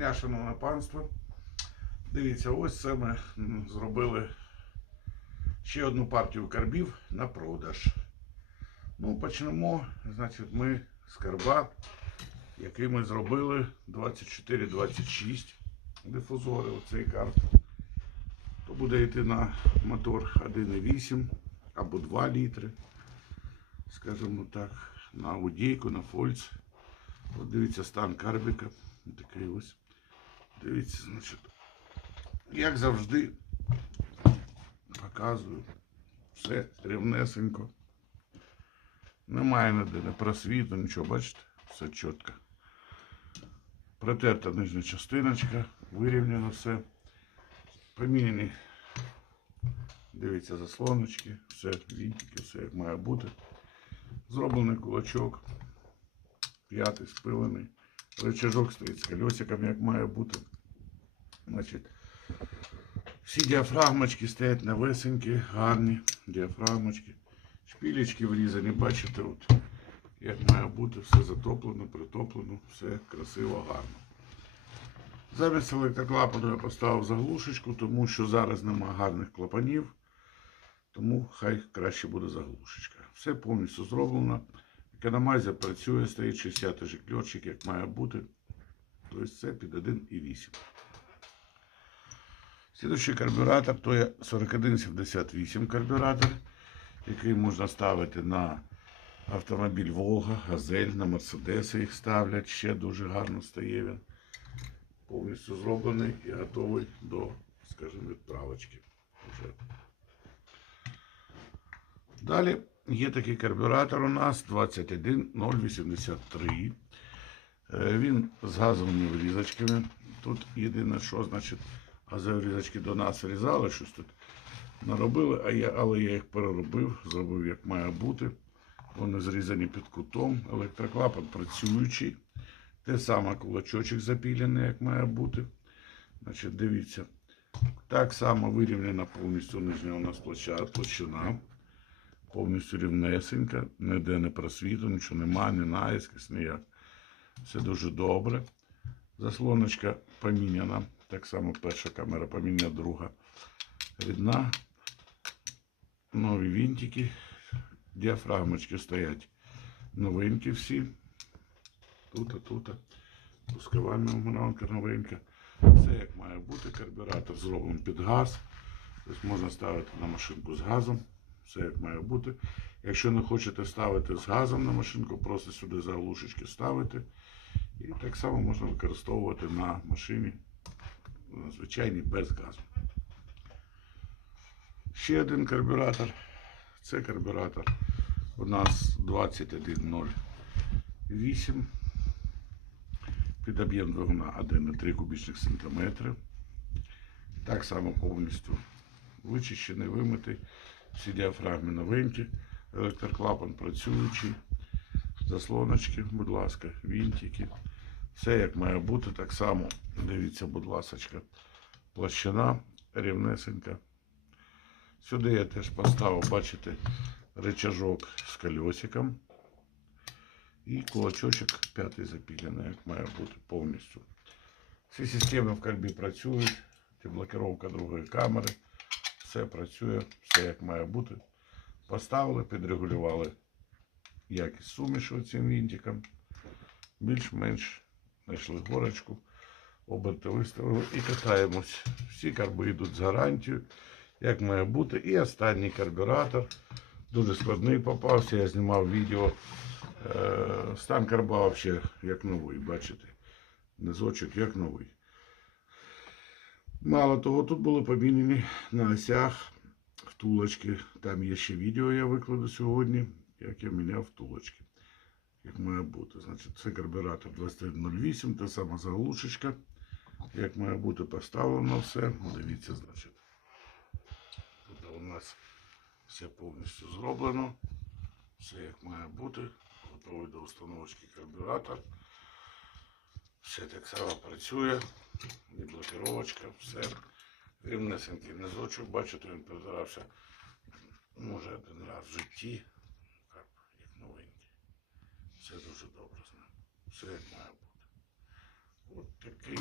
шановне панство. Дивіться, ось це ми зробили ще одну партію карбів на продаж. Ну, почнемо, значить, ми з карба, який ми зробили 24-26 дифузори, оцей карб. То буде йти на мотор 1,8 або 2 літри, скажімо так, на аудійку, на фольц. От дивіться стан карбіка. Такий ось. Дивіться, значить. Як завжди, показую. Все рівнесенько. Немає ніде не просвіту, нічого, бачите? Все чітко. Протерта нижня частиночка, вирівняно все. Поміняні, дивіться, заслоночки, все, вінтики, все як має бути. Зроблений кулачок. П'ятий спилений. Рычажок стоїть з колесиком, як має бути. Значить, всі діафрагмочки стоять навесенькі, гарні діафрагмочки. Шпілечки врізані, бачите, от, як має бути, все затоплено, притоплено, все красиво, гарно. Замість електроклапану я поставив заглушечку, тому що зараз нема гарних клапанів. Тому хай краще буде заглушечка. Все повністю зроблено. Економайзер працює, стоїть 60 жикльотчик, як має бути. Тобто це під 1,8. Слідуючий карбюратор то є 4178 карбюратор, який можна ставити на автомобіль Волга, Газель, на Мерседеси їх ставлять. Ще дуже гарно стає він. Повністю зроблений і готовий до, скажімо, відправочки. Вже. Далі є такий карбюратор у нас 21083. Е, Він з газовими врізочками. Тут єдине, що значить, газові врізочки до нас врізали, щось тут наробили, а я, але я їх переробив, зробив як має бути. Вони зрізані під кутом. Електроклапан працюючий. Те саме кулачочок запілений, як має бути. Значить, дивіться. Так само вирівняна повністю нижня у нас площа- площина. Повністю рівнесенька, ніде не просвіту, нічого немає, ні наїскось, ніяк. Все дуже добре. Заслоночка поміняна. Так само перша камера поміняна, друга рідна. Нові вінтики. Діафрагмочки стоять новенькі всі. Тут, а тут. а. Пускова мембранка новенька. Все як має бути. Карбюратор зроблений під газ. Тобто можна ставити на машинку з газом. Все як має бути. Якщо не хочете ставити з газом на машинку, просто сюди заглушечки ставити. І так само можна використовувати на машині на звичайній без газу. Ще один карбюратор. Це карбюратор у нас 2108. Під об'єм двигуна 1,3 кубічних сантиметри. Так само повністю вичищений, вимитий. Всі діафрагми новенькі. Електроклапан працюючий. Заслоночки, будь ласка, вінтики. Все як має бути. Так само, дивіться, будь ласка, площина рівнесенька. Сюди я теж поставив, бачите, рычажок з колесиком. І кулачочок п'ятий запілений, як має бути повністю. Всі системи в кальбі працюють. Блокировка другої камери. Все працює, все як має бути. Поставили, підрегулювали якість сумішу цим вінтиком. Більш-менш знайшли горочку, оберти виставили і катаємось. Всі карби йдуть з гарантією, як має бути. І останній карбюратор. Дуже складний попався. Я знімав відео. Е, Стан карба взагалі як новий, бачите. Низочок як новий. Мало того, тут були помінені на осях втулочки. Там є ще відео, я викладу сьогодні, як я міняв втулочки. Як має бути. Значить, це карбюратор 2108, та сама заглушечка. Як має бути поставлено все. Дивіться, значить. Тут у нас все повністю зроблено. Все як має бути. Готовий до установочки карбюратор. Все так само працює. І блокировочка, все. Рівнесенький низочок, бачите, він придирався, може, один раз в житті, як новенький. Все дуже добре з ним. Все як має бути. От такий